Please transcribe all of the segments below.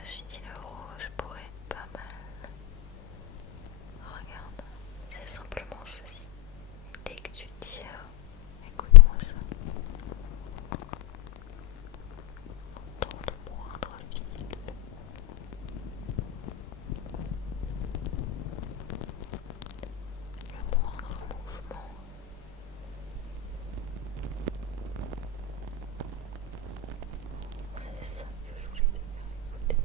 me suis dit le rose pourrait être pas mal. Regarde, c'est simplement ceci. Dès que tu tires, écoute-moi ça. Entends le moindre vide. Le moindre mouvement. C'est ça que je voulais te faire écouter.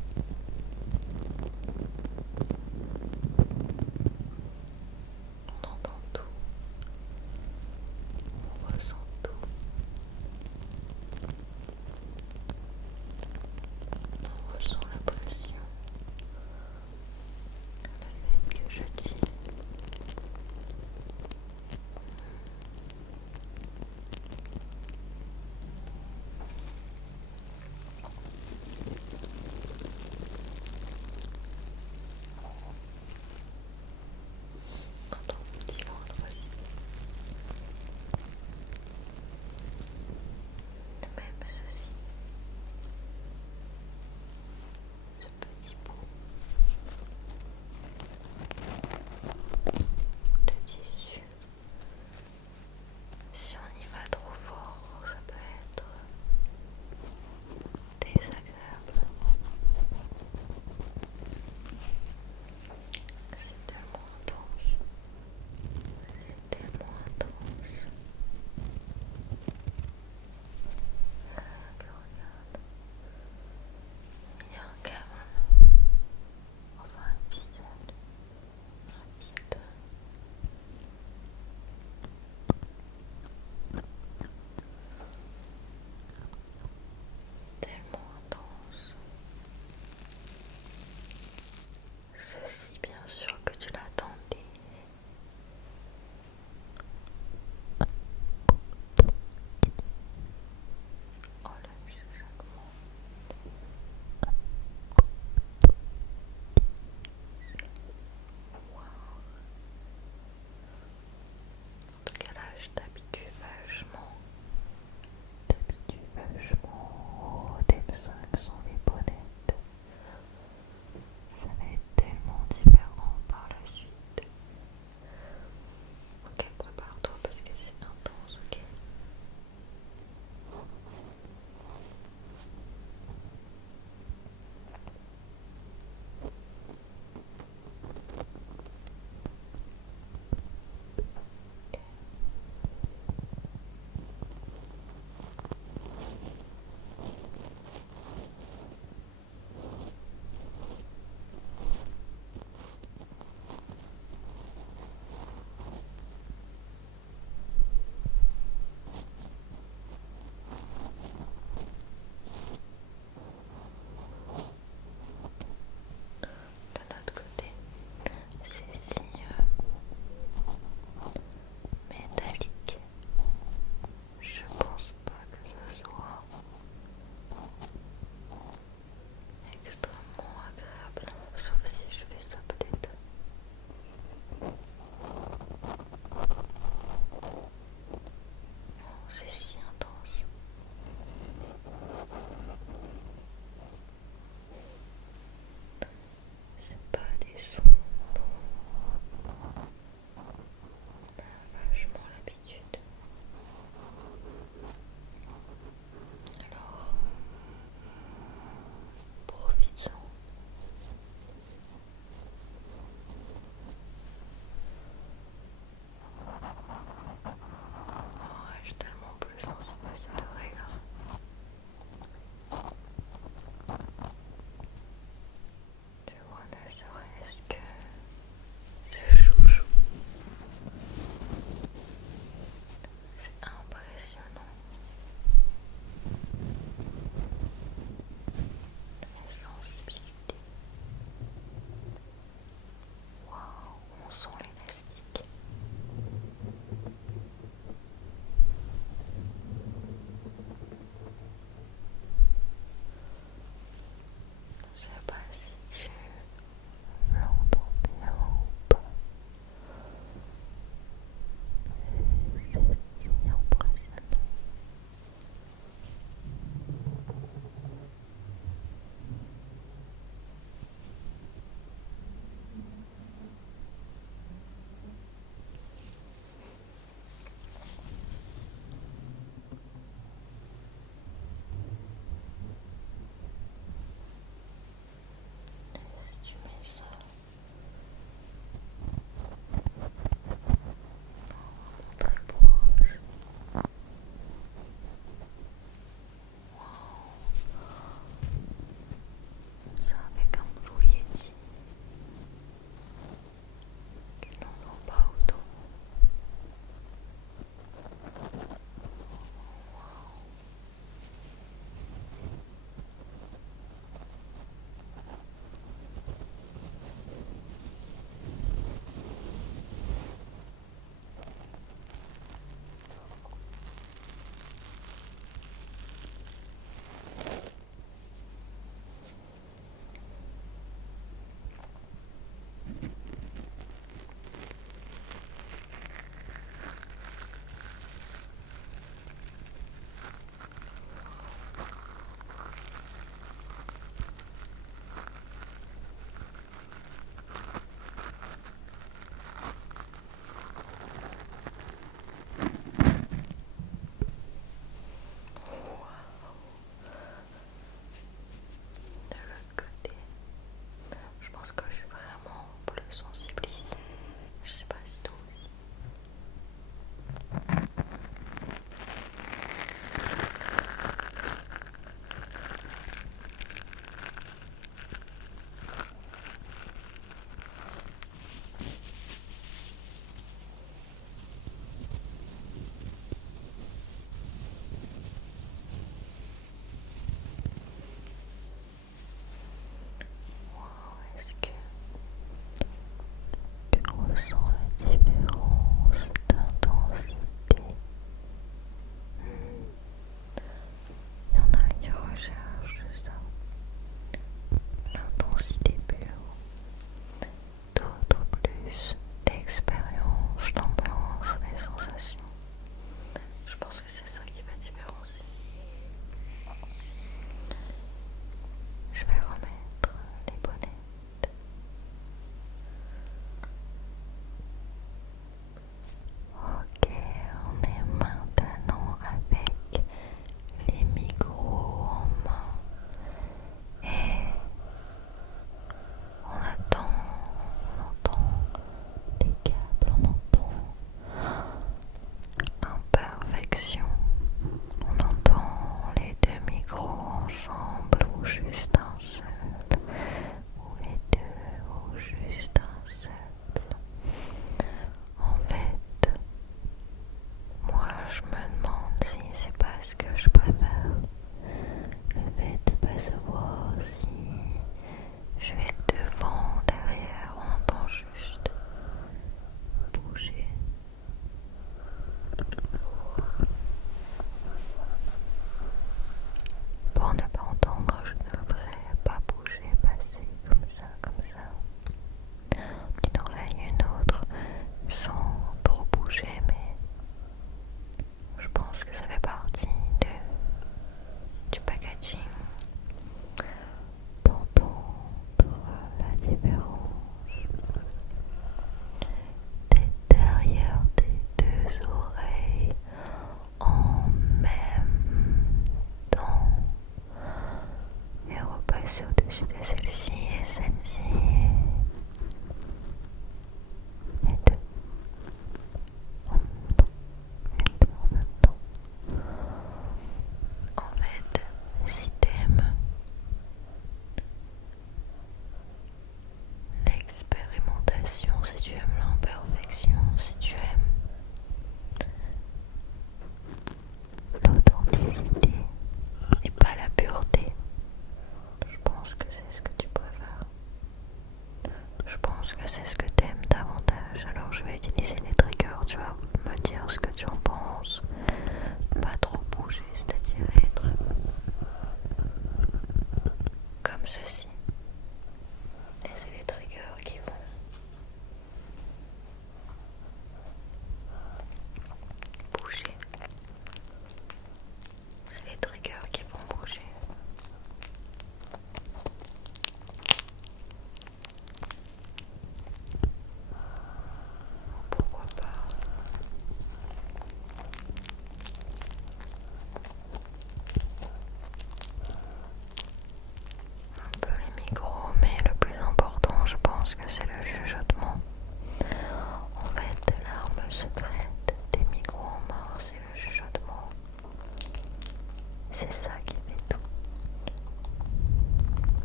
c'est ça qui fait tout.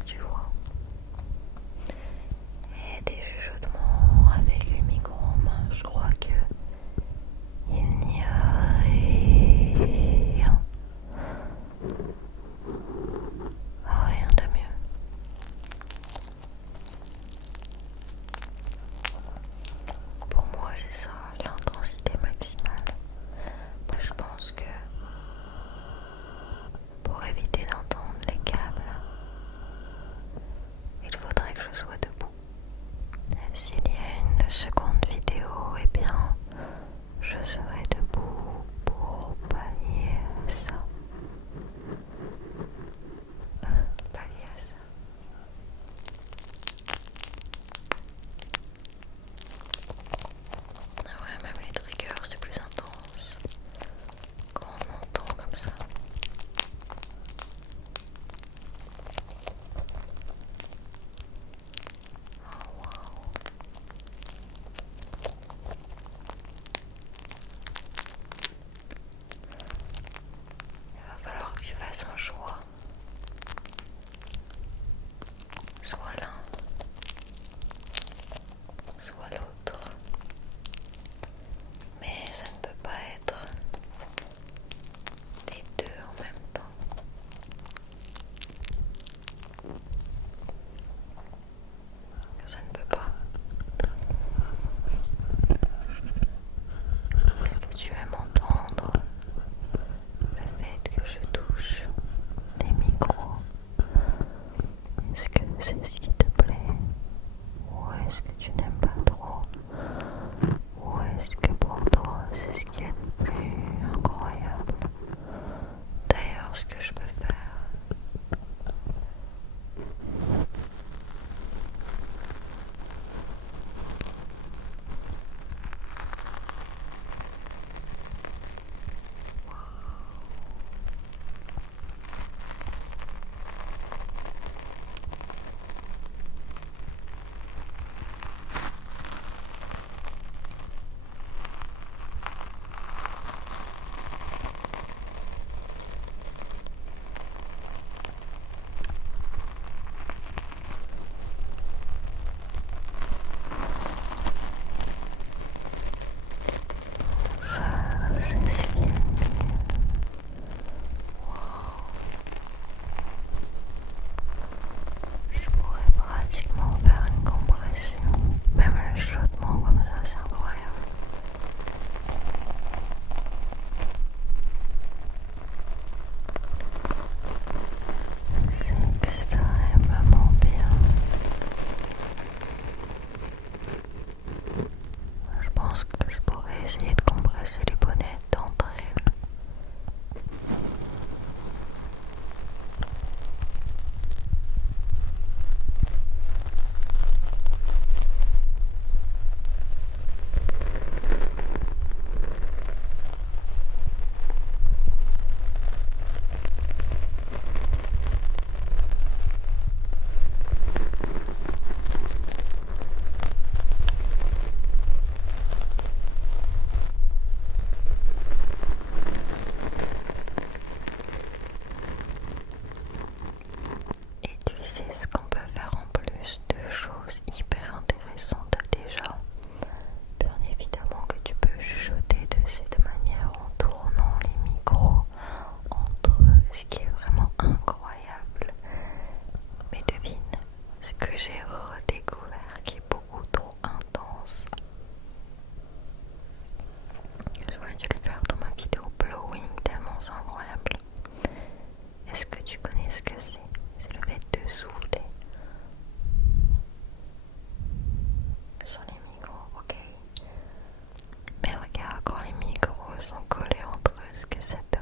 Tu vois. Et des chuchotements avec le micro en main, je crois que il n'y a rien. Rien de mieux. Pour moi, c'est ça, l'intensité maximale. Moi, je pense que pour éviter d'entendre les câbles, il faudrait que je sois debout. Et s'il y a une seconde vidéo, eh bien, je serai debout pour pallier à ça. Pallier à ça. Ah ouais, même les triggers, c'est plus intense quand on entend comme ça. Oh waouh. Il va falloir que tu fasses un choix. Soit l'un, soit l'autre. Mais ça ne peut pas être les deux en même temps. Ça ne peut pas. Est-ce que tu aimes entendre le fait que je touche des micros? Est-ce que c'est ce qui te plaît? Ou est-ce que tu n'aimes pas trop? Ou est-ce que pour toi c'est ce qui est le plus incroyable? D'ailleurs, ce que je peux faire, ça c'est ce qui est mieux. Je pourrais pratiquement faire une compression. Même le chuchotement comme ça, c'est incroyable. C'est extrêmement bien. Je pense que je pourrais essayer de compresser les bonnettes d'entre elles. Et tu sais ce qu'on peut faire en plus de choses hyper intéressantes déjà. Bien évidemment que tu peux chuchoter de cette manière en tournant les micros entre eux, ce qui est vraiment incroyable. Mais devine ce que j'ai redécouvert qui est beaucoup trop intense. J'aurais dû le faire dans ma vidéo blowing tellement c'est incroyable. Est-ce que tu connais ce que c'est? C'est le fait de souffler sur les micros, ok? Mais regarde quand les micros sont collés entre eux, ce que ça donne.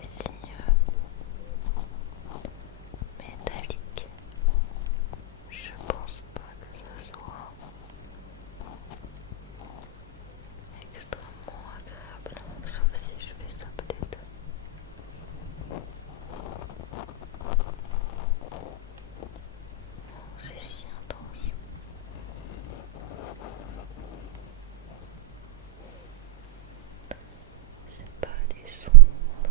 c'est si métallique. Je pense pas que ce soit extrêmement agréable, sauf si je fais ça peut-être. C'est si intense. C'est pas des sons, non.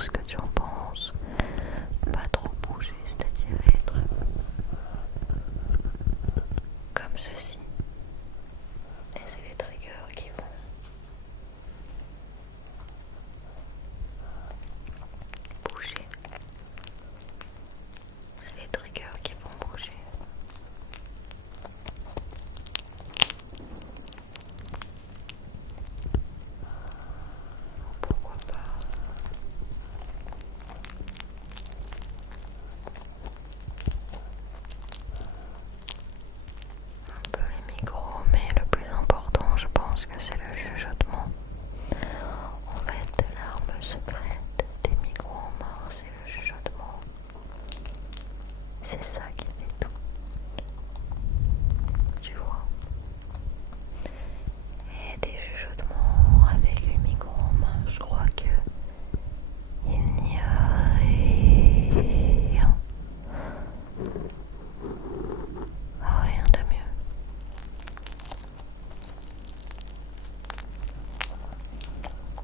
dire ce que tu en penses, pas trop bouger, c'est-à-dire être comme ceci. Et c'est les triggers qui vont bouger. C'est les triggers qui vont bouger. Pourquoi pas un peu les micros, mais le plus important, je pense que c'est le chuchotement. En fait, l'arme secrète des micros en main, c'est le chuchotement. C'est ça qui fait tout. Tu vois. Et des chuchotements avec le micro en main, je crois que il n'y a rien. Rien de mieux.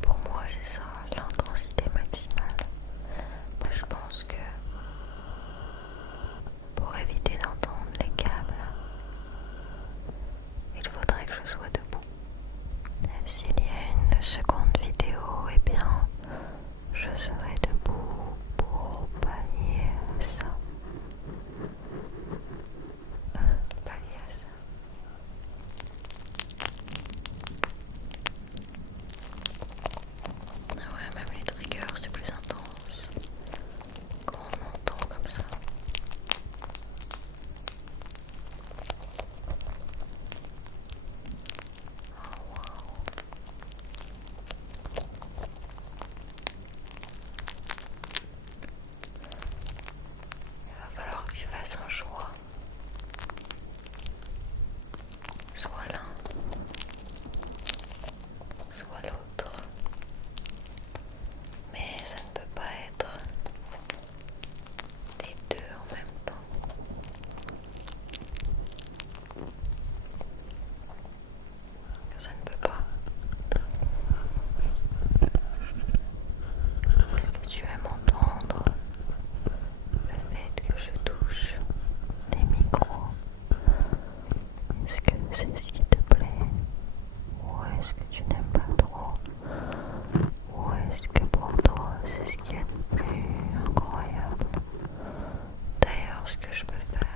Pour moi, c'est ça, l'intensité maximale. Moi, je pense que pour éviter d'entendre les câbles, il faudrait que je sois debout. Et s'il y a une seconde vidéo, eh bien, je serai debout pour pallier à ça. Pallier à ça. Ah ouais, même les triggers, c'est plus intense. Quand on entend comme ça. Oh waouh. Il va falloir que tu fasses un choix. Soit l'un, soit l'autre. Mais ça ne peut pas être des deux en même temps. Ça ne peut pas. Est-ce que tu aimes entendre le fait que je touche les micros? Est-ce que c'est ce qui te plaît? Ou est-ce que tu n'aimes pas trop? Ou est-ce que pour toi c'est ce qui est le plus incroyable? D'ailleurs, ce que je peux faire,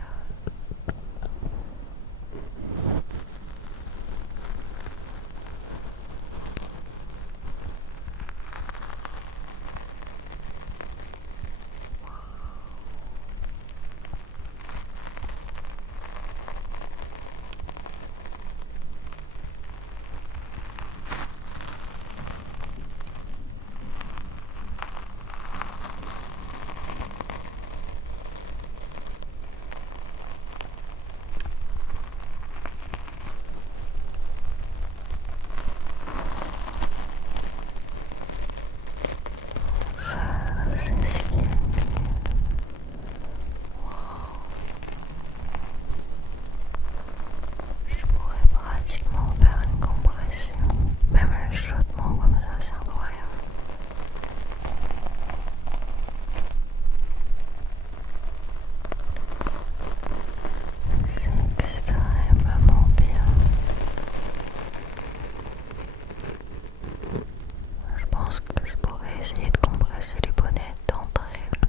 ça c'est ce qui est le mieux. Je pourrais pratiquement faire une compression. Même le chuchotement comme ça, c'est incroyable. C'est extrêmement bien. Je pense que je pourrais essayer de compresser les bonnettes d'entre elles.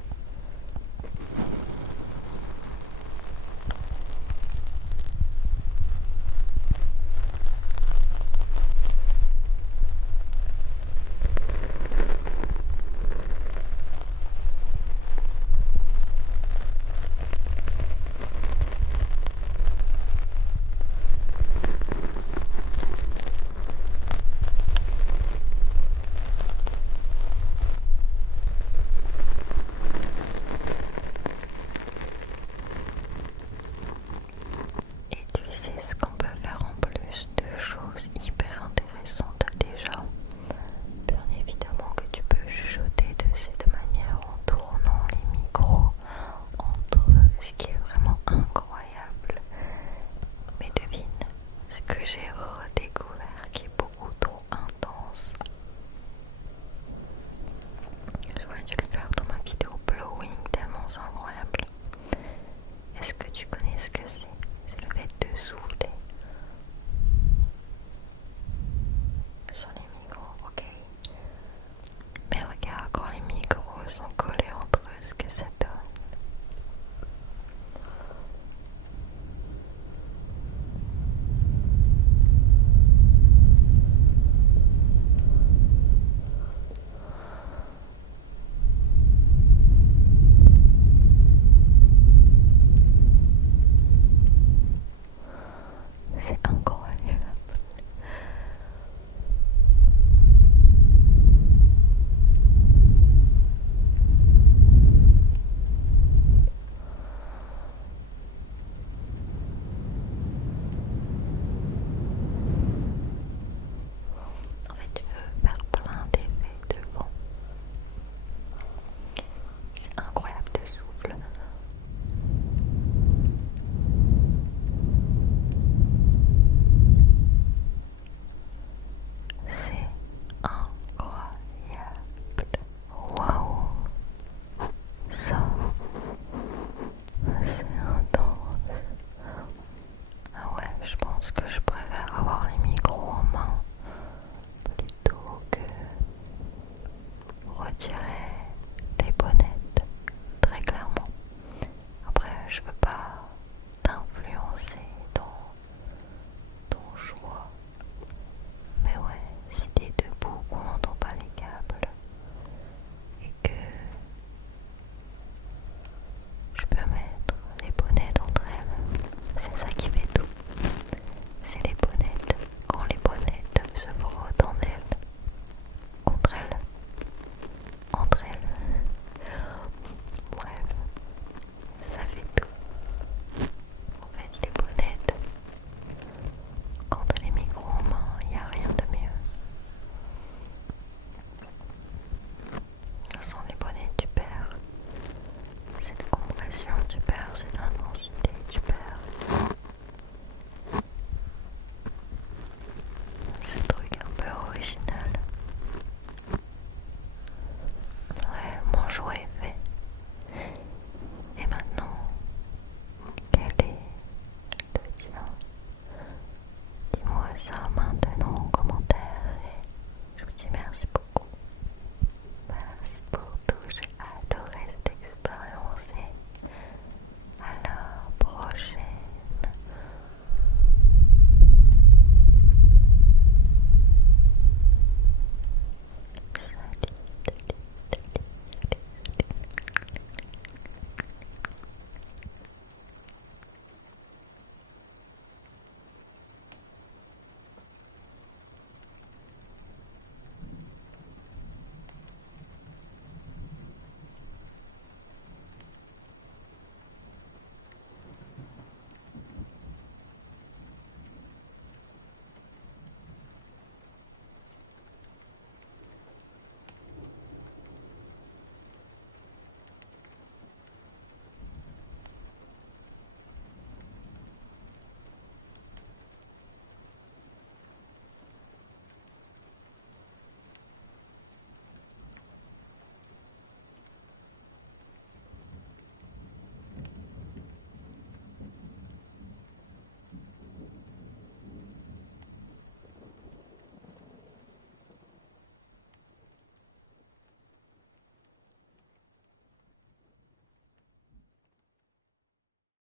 dirais